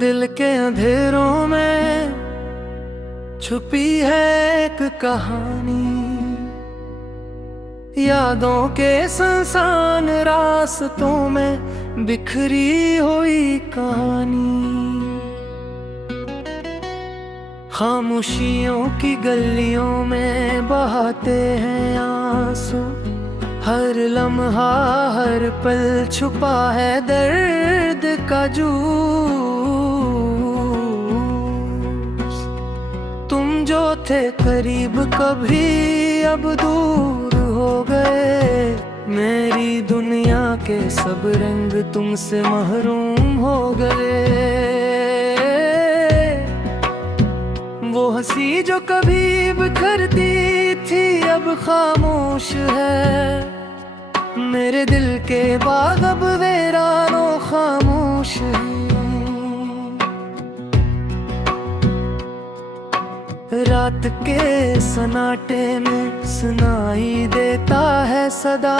दिल के अंधेरों में छुपी है एक कहानी, यादों के सुनसान रास्तों में बिखरी हुई कहानी। खामोशियों की गलियों में बहाते हैं आंसू, हर लम्हा हर पल छुपा है दर्द का जूस। तुम जो थे करीब कभी अब दूर हो गए, मेरी दुनिया के सब रंग तुमसे महरूम हो गए। वो हंसी जो कभी बिखरती थी अब खामोश है, मेरे दिल के बाग अब वीरानो खामोश है। रात के सन्नाटे में सुनाई देता है सदा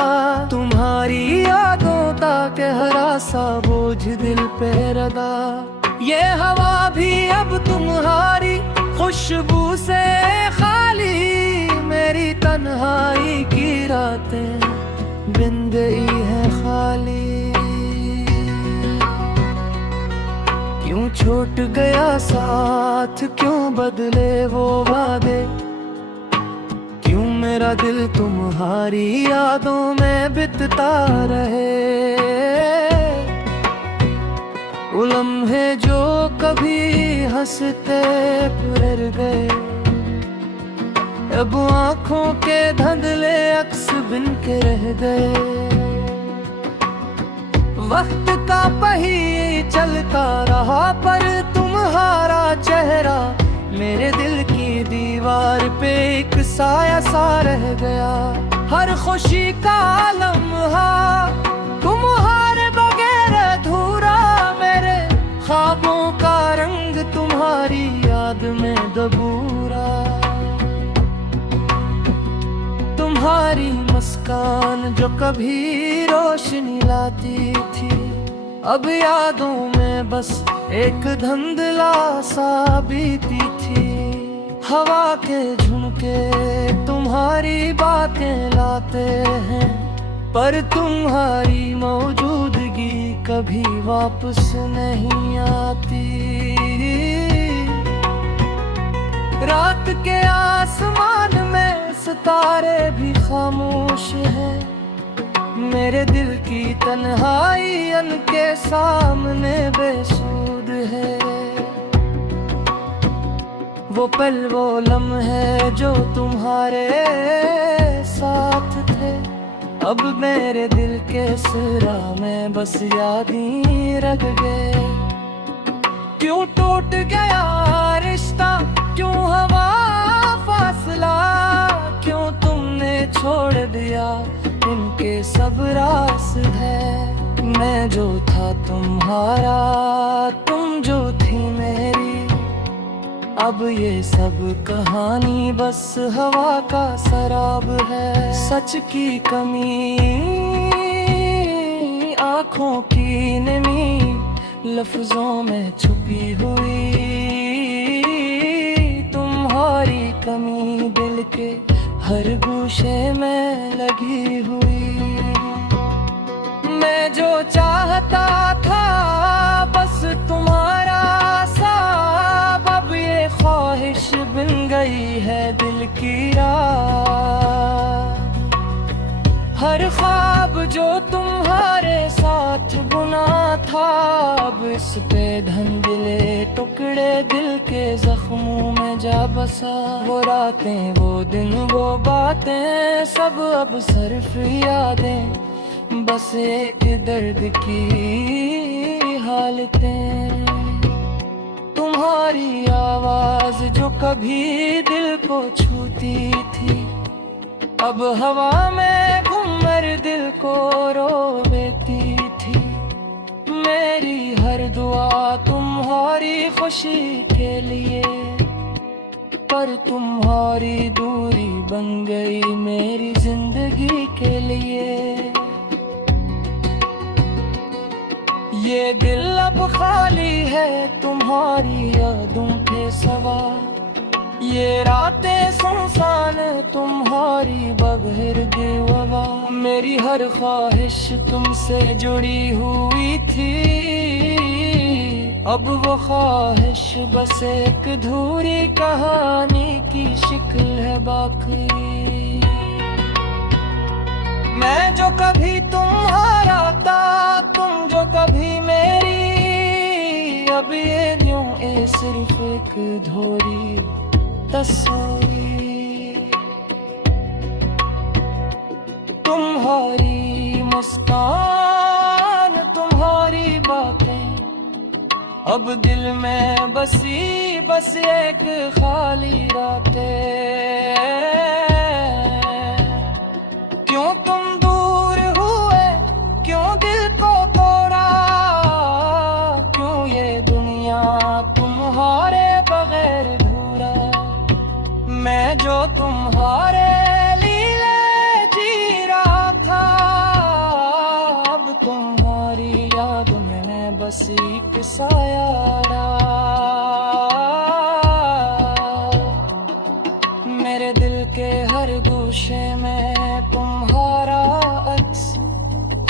तुम्हारी यादों का गहरा सा बोझ दिल पे रदा। ये हवा भी अब तुम्हारी खुशबू से खाली, मेरी तन्हाई की रातें बिन गई है खाली। क्यों छूट गया साथ, क्यों बदले वो वादे, क्यों मेरा दिल तुम्हारी यादों में बितता रहे। वो लम्हे जो कभी हंसते फिर गए, अब आँखों के धुंधले अक्स बिन के रह गए। वक्त का पहिया चलता रहा पर तुम्हारा चेहरा मेरे दिल की दीवार पे एक साया सा रह गया। हर खुशी का लम्हा तुम्हारे बगैर अधूरा, मेरे ख्वाबों का रंग तुम्हारी याद में दबूरा। तुम्हारी मुस्कान जो कभी रोशनी लाती थी, अब यादों में बस एक धुंधला सा बीती थी। हवा के झुमके तुम्हारी बातें लाते हैं, पर तुम्हारी मौजूदगी कभी वापस नहीं आती। रात के आसमान में सितारे भी खामोश हैं, मेरे दिल की तन्हाई उनके सामने बेसुध है। वो पल वो लम्हे जो तुम्हारे साथ थे, अब मेरे दिल के सिरा में बस याद ही रह गए। क्यों टूट गया रिश्ता, क्यों हवा फासला, क्यों तुमने छोड़ दिया इनके सब रास है। मैं जो था तुम्हारा, तुम जो थी मेरी, अब ये सब कहानी बस हवा का शराब है। सच की कमी, आँखों की नमी, लफ्जों में छुपी हुई। तुम्हारी कमी दिल के हर गोशे में लगी हुई। मैं जो चाहता था बस तुम्हारा साथ, अब ये ख्वाहिश बन गई है दिल की राह। हर ख्वाब जो तुम्हारे साथ बुना था, अब इस पे धुंधले टुकड़े दिल के जख्मों में जा बसा। वो रातें वो दिन वो बातें सब अब सिर्फ यादें, बस एक दर्द की हालतें। तुम्हारी आवाज जो कभी दिल को छूती थी, अब हवा में घूमर दिल को रोती थी। मेरी हर दुआ तुम्हारी खुशी के लिए, पर तुम्हारी दूरी बन गई मेरी जिंदगी के लिए। ये दिल अब खाली है तुम्हारी यादों के सवा, ये रातें सुनसान तुम्हारी बगैर बेवफा। मेरी हर ख्वाहिश तुमसे जुड़ी हुई थी, अब वो ख्वाहिश बस एक अधूरी कहानी की शिक्ल है बाकी। मैं जो कभी तुम्हारा था, तुम जो कभी मेरी, अब ये यूं सिर्फ एक अधूरी तस्वीर। तुम्हारी मुस्कान, तुम्हारी बातें अब दिल में बसी, बस एक खाली रातें। क्यों तुम दूर हुए, क्यों दिल को तोड़ा, क्यों ये दुनिया तुम्हारे बगैर अधूरा। मैं जो तुम्हारे लिए जी रहा था, अब तुम्हारी याद में बस एक साया रहा। मेरे दिल के हर गोशे में तुम्हारा अक्स,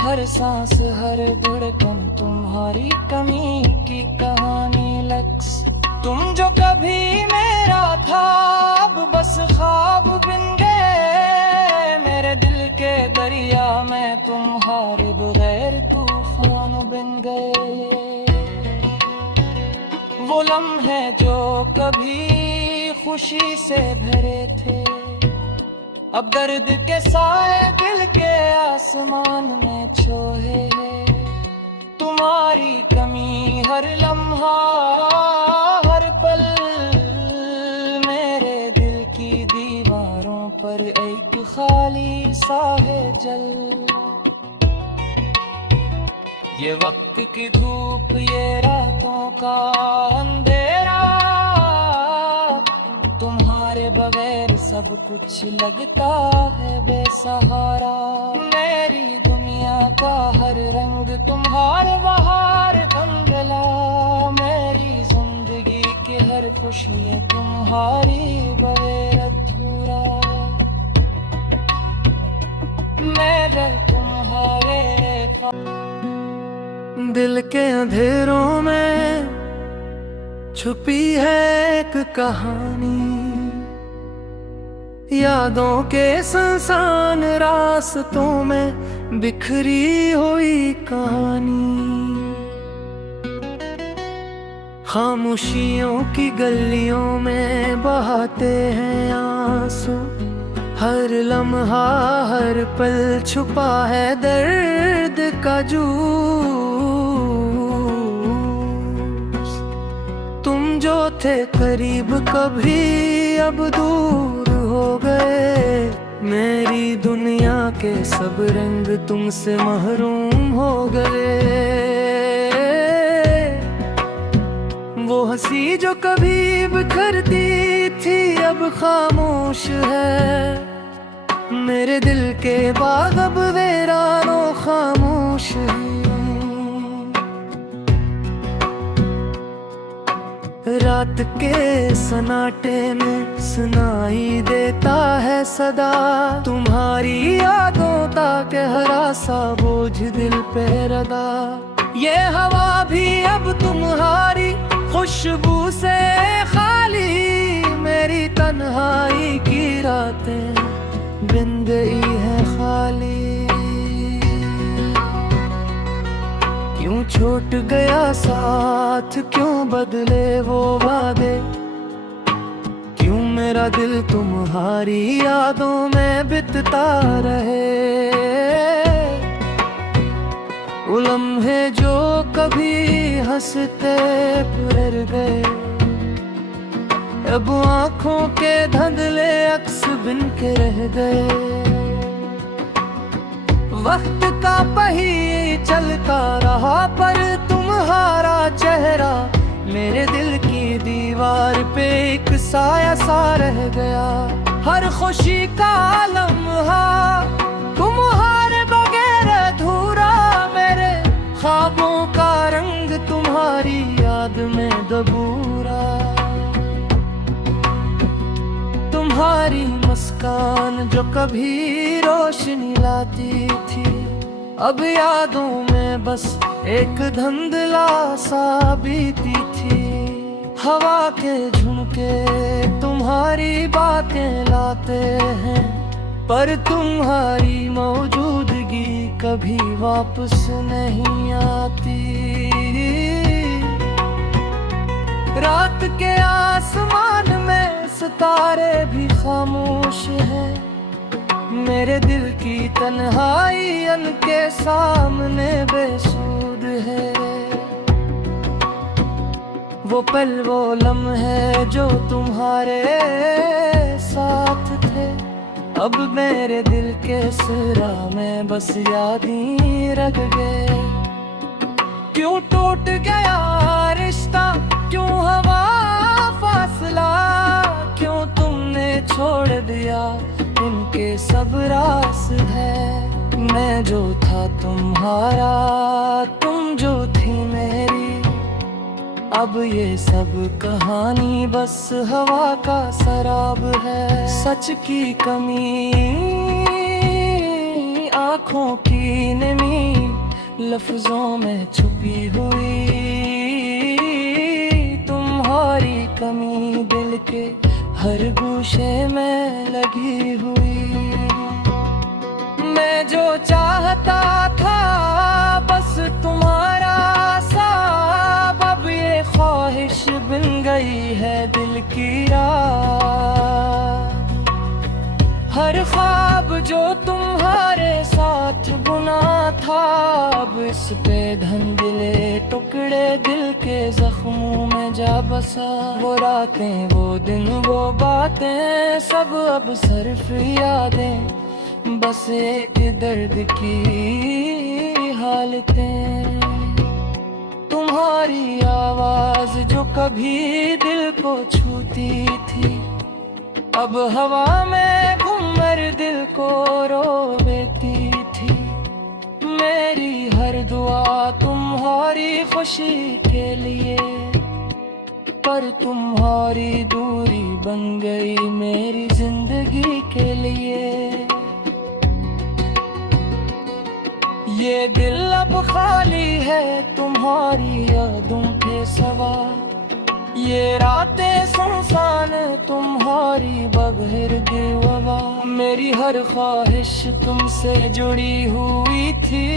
हर सांस हर धड़कन तुम्हारी कमी की कहानी लक्स। तुम जो कभी मेरा था, अब बस ख्वाब बिन गए। मेरे दिल के दरिया में तुम्हारे बगैर तूफान बिन गए। वो लम्हे जो कभी खुशी से भरे थे, अब दर्द के साए दिल के आसमान में छोए हैं। तुम्हारी कमी हर लम्हा हर पल, मेरे दिल की दीवारों पर एक खाली सा है जल। ये वक्त की धूप, ये रातों का अंधेरा, तुम्हारे बगैर सब कुछ लगता है बेसहारा। मेरी दुनिया का हर रंग तुम्हारे बहार बन गया, मेरी जिंदगी की हर खुशी तुम्हारी बगैर अधूरा। मेरे तुम्हारे दिल के अंधेरों में छुपी है एक कहानी, यादों के सुनसान रास्तों में बिखरी हुई कहानी। खामोशियों की गलियों में बहाते हैं आंसू, हर लम्हा हर पल छुपा है दर्द का जूस। तुम जो थे करीब कभी अब दूर हो गए, मेरी दुनिया के सब रंग तुमसे महरूम हो गए। वो हंसी जो कभी बिखरती थी अब खामोश है, मेरे दिल के बाग अब वीरानो खामोश है। रात के सन्नाटे में सुनाई देता है सदा तुम्हारी यादों ताकि हरा सा बोझ दिल पे रदा। ये हवा भी अब तुम्हारी खुशबू से खाली, मेरी तन्हाई की रातें बिन गई है खाली। क्यों छूट गया साथ, क्यों बदले वो वादे, क्यों मेरा दिल तुम्हारी यादों में बितता रहे। वो लम्हे जो कभी हंसते फिर गए, अब आँखों के धुंधले अक्स बिन के रह गए। वक्त का पहिया चलता रहा पर तुम्हारा चेहरा मेरे दिल की दीवार पे एक साया सा रह गया। हर खुशी का लम्हा तुम्हारे बगैर अधूरा, मेरे ख्वाबों का अबूरा। तुम्हारी मुस्कान जो कभी रोशनी लाती थी, अब यादों में बस एक धुंधला सा बीती थी। हवा के झुमके तुम्हारी बातें लाते हैं, पर तुम्हारी मौजूदगी कभी वापस नहीं आती। रात के आसमान में सितारे भी खामोश हैं, मेरे दिल की तन्हाई उनके सामने बेसुध है। वो पल वो लम्हे जो तुम्हारे साथ थे, अब मेरे दिल के सिरा में बस याद ही रख गए। क्यों टूट गया रिश्ता, क्यों हवा फासला, क्यों तुमने छोड़ दिया इनके सब रास है। मैं जो था तुम्हारा, तुम जो थी मेरी, अब ये सब कहानी बस हवा का सराब है। सच की कमी, आँखों की नमी, लफ्जों में छुपी हुई। तुम्हारी कमी दिल के हर गोशे में लगी हुई। मैं जो चाहता था बस तुम्हारा साथ, अब ये ख्वाहिश बन गई है दिल की रात। हर ख्वाब जो तुम्हारे साथ बुना था, अब इस पे धुंधले टुकड़े दिल के जख्मों में जा बसा। वो रातें, वो दिन, वो बातें सब अब सिर्फ यादें, बस एक दर्द की हालतें। तुम्हारी आवाज जो कभी दिल को छूती थी, अब हवा में घूमर दिल को रोती थी। मेरी हर दुआ तुम्हारी खुशी के लिए, पर तुम्हारी दूरी बन गई मेरी जिंदगी के लिए। ये दिल अब खाली है तुम्हारी यादों के सिवा, ये रातें सुनसान तुम्हारी बगैर दिलवा। मेरी हर ख्वाहिश तुमसे जुड़ी हुई थी,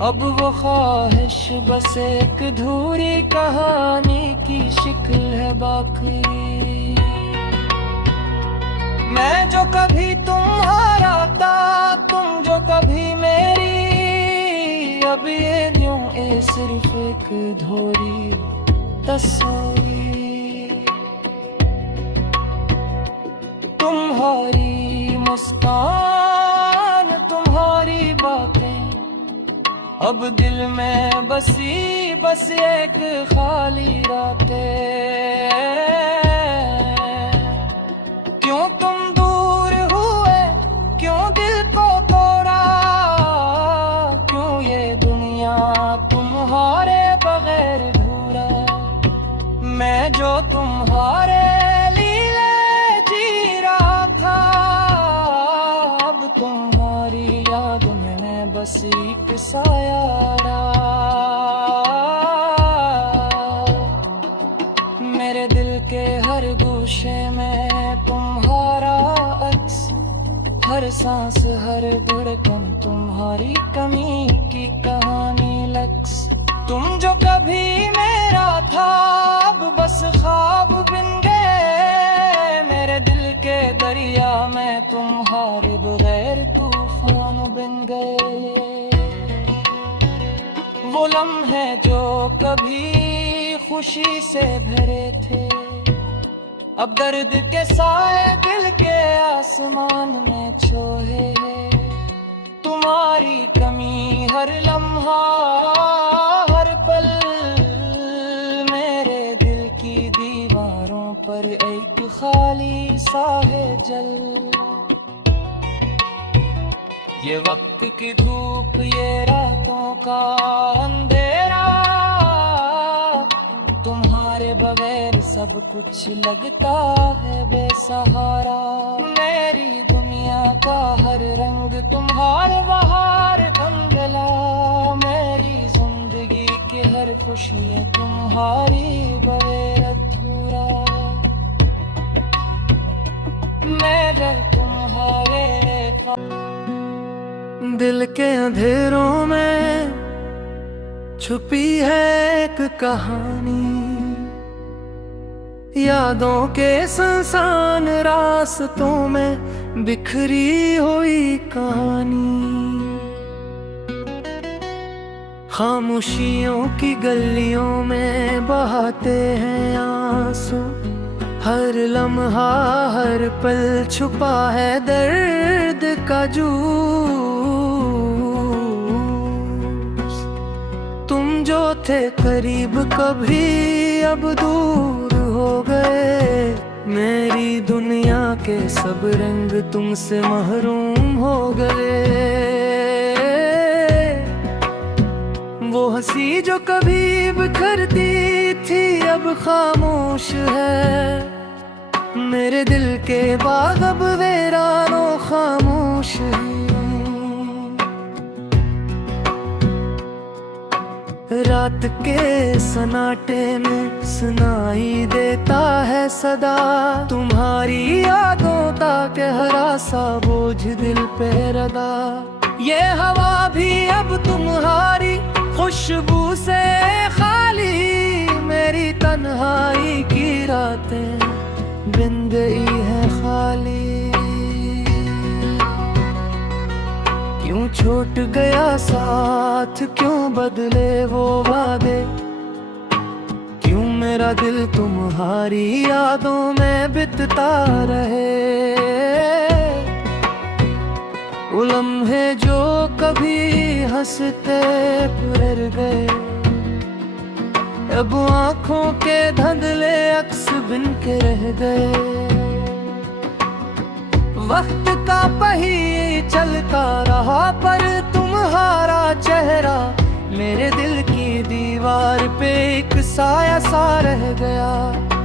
अब वो ख्वाहिश बस एक अधूरी कहानी की शिक्ल है बाकी। मैं जो कभी तुम्हारा था, तुम जो कभी मेरी, अब ये यूं सिर्फ एक धोरी तस्वीर। तुम्हारी मुस्कान, तुम्हारी बातें, अब दिल में बसी बस एक खाली रातें। क्यों तुम दूर हुए, क्यों दिल को तोड़ा, क्यों ये दुनिया तुम्हारे बगैर अधूरा। मैं जो तुम्हारे लिए जी रहा था, अब तुम्हारी याद में बस एक साया रहा। मेरे दिल के हर गोशे में तुम्हारा अक्स, हर सांस हर धड़कन तुम्हारी कमी की कहानी लक्स। तुम जो कभी मेरा था, अब बस ख्वाब बन गए। मेरे दिल के दरिया में तुम्हारे बगैर तूफान बन गए। वो लम्हे जो कभी खुशी से भरे थे, अब दर्द के साए दिल के आसमान में छोए हैं। तुम्हारी कमी हर लम्हा हर पल, मेरे दिल की दीवारों पर एक खाली सा है जल। ये वक्त की धूप, ये रातों का अंधेरा, सब कुछ लगता है बेसहारा। मेरी दुनिया का हर रंग तुम्हारे बहार बन गया, मेरी जिंदगी की हर खुशी तुम्हारी बगैर अधूरा। मेरे तुम्हारे दिल के अंधेरों में छुपी है एक कहानी, यादों के सुनसान रास्तों में बिखरी हुई कहानी। खामोशियों की गलियों में बहाते हैं आंसू, हर लम्हा हर पल छुपा है दर्द का जूस। तुम जो थे करीब कभी अब दूर हो गए, मेरी दुनिया के सब रंग तुमसे महरूम हो गए। वो हंसी जो कभी बिखरती थी अब खामोश है, मेरे दिल के बाग अब वीरानो खामोश है। रात के सन्नाटे में सुनाई देता है सदा तुम्हारी यादों का गहरा सा बोझ दिल पे रदा। ये हवा भी अब तुम्हारी खुशबू से खाली, मेरी तन्हाई की रातें बिन गई है खाली। क्यों छूट गया साथ, क्यों बदले वो वादे, क्यों मेरा दिल तुम्हारी यादों में बितता रहे। वो लम्हे जो कभी हंसते फिर गए, अब आँखों के धुंधले अक्स बिन के रह गए। वक्त का पहिया चलता रहा पर तुम्हारा चेहरा मेरे दिल की दीवार पे एक साया सा रह गया।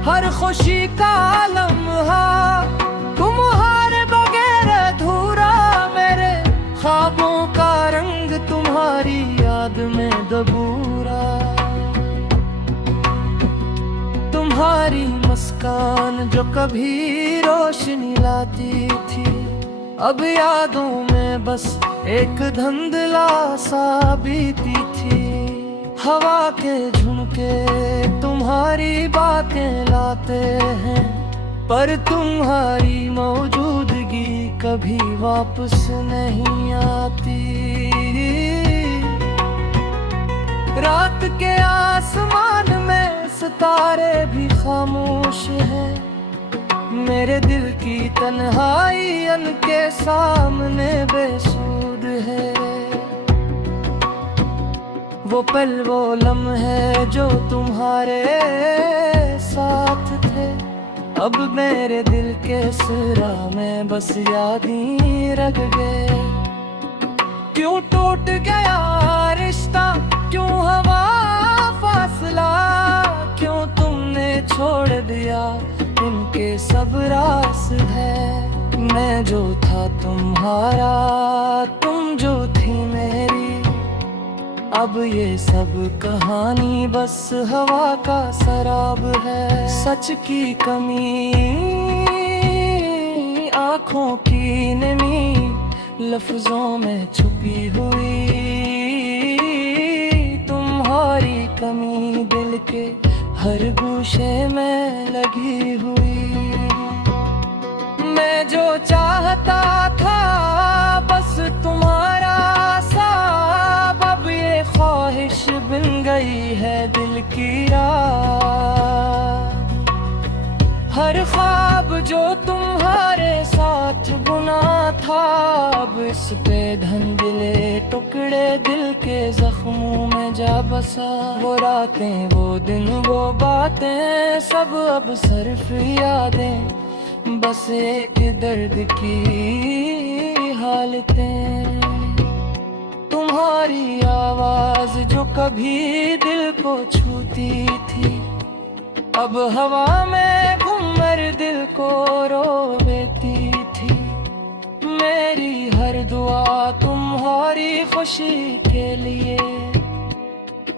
हर खुशी का लम्हा तुम्हारे बगैर अधूरा, मेरे ख्वाबों का रंग तुम्हारी याद में दबूरा। तुम्हारी मुस्कान जो कभी रोशनी लाती थी, अब यादों में बस एक धुंधला सा बीती थी। हवा के झुमके तुम्हारी बातें लाते हैं, पर तुम्हारी मौजूदगी कभी वापस नहीं आती। रात के आसमान में सितारे भी खामोश हैं, मेरे दिल की तन्हाई उनके सामने बेसुध है। वो पल वो लम्हे जो तुम्हारे साथ थे, अब मेरे दिल के सिरा में बस याद ही रह गए। क्यों टूट गया रिश्ता, क्यों हवा फासला, क्यों तुमने छोड़ दिया इनके सब रास है। मैं जो था तुम्हारा, तुम जो थी मेरी, अब ये सब कहानी बस हवा का शराब है। सच की कमी, आँखों की नमी, लफ्जों में छुपी हुई तुम्हारी कमी दिल के हर गोशे में लगी हुई। मैं जो चाहता था बस तुम्हारा साथ, अब ये ख्वाहिश बन गई है दिल की रात। हर ख्वाब जो तुम्हारे साथ बुना था, अब इस पे धुंधले टुकड़े दिल के जख्मों में जा बसा। वो रातें वो दिन वो बातें सब अब सिर्फ यादें, बस एक दर्द की हालतें। तुम्हारी आवाज जो कभी दिल को छूती थी, अब हवा में घूमर दिल को रोती थी। मेरी हर दुआ तुम्हारी खुशी के लिए,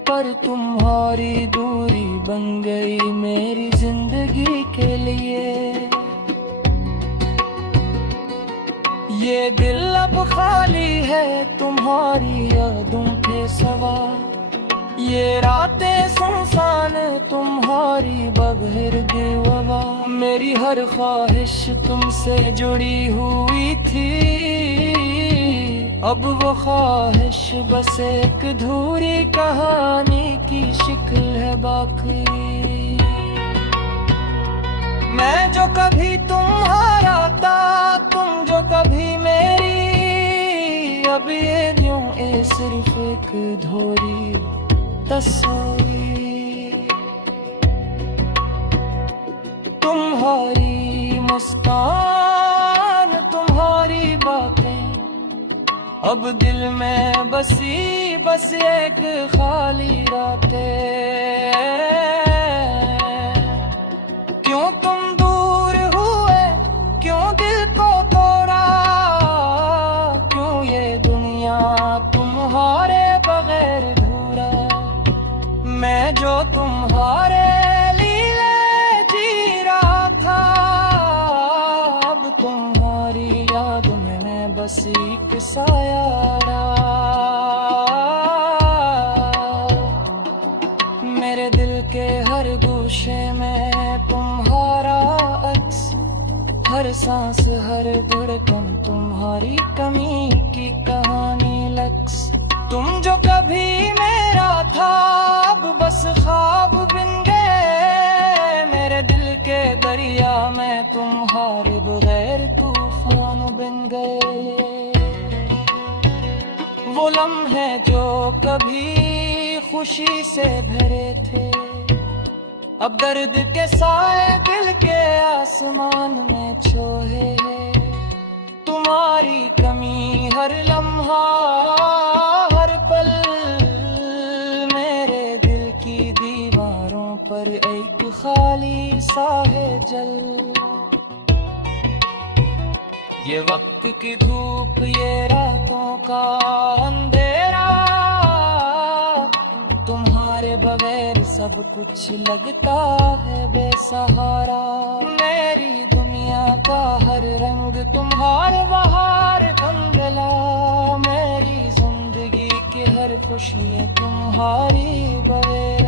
पर तुम्हारी दूरी बन गई मेरी जिंदगी के लिए। ये दिल अब खाली है तुम्हारी यादों के सिवा, ये रातें सुनसान तुम्हारी बगैर बेवफा। मेरी हर ख्वाहिश तुमसे जुड़ी हुई थी, अब वो ख्वाहिश बस एक अधूरी कहानी की शक्ल है बाकी। मैं जो कभी तुम्हारा था, तुम जो कभी मेरी, अब ये यूं सिर्फ एक अधूरी तस्वीर। तुम्हारी मुस्कान, तुम्हारी बातें अब दिल में बसी, बस एक खाली रातें। क्यों तुम दूर हुए, क्यों दिल को तोड़ा, क्यों ये दुनिया तुम्हारे बगैर अधूरा। मैं जो तुम्हारे लिए जी रहा था, अब तुम्हारी याद में मैं बस एक साया रहा। मेरे दिल के हर गोशे में तुम्हारा अक्स, हर सांस हर धड़कन तुम्हारी कमी की कहानी लक्स। तुम जो कभी मेरा था, अब बस ख्वाब बिन गए। मेरे दिल के दरिया में तुम्हारे बगैर तूफान बिन गए। वो लम्हे जो कभी खुशी से भरे थे, अब दर्द के साए दिल के आसमान में छोए हैं। तुम्हारी कमी हर लम्हा हर पल, मेरे दिल की दीवारों पर एक खाली सा है जल। ये वक्त की धूप, ये रातों का अंधेरा, तुम्हारे बगैर सब कुछ लगता है बेसहारा। मेरी दुनिया का हर रंग तुम्हारे बहार बन गया, मेरी जिंदगी की हर खुशी तुम्हारी बगैर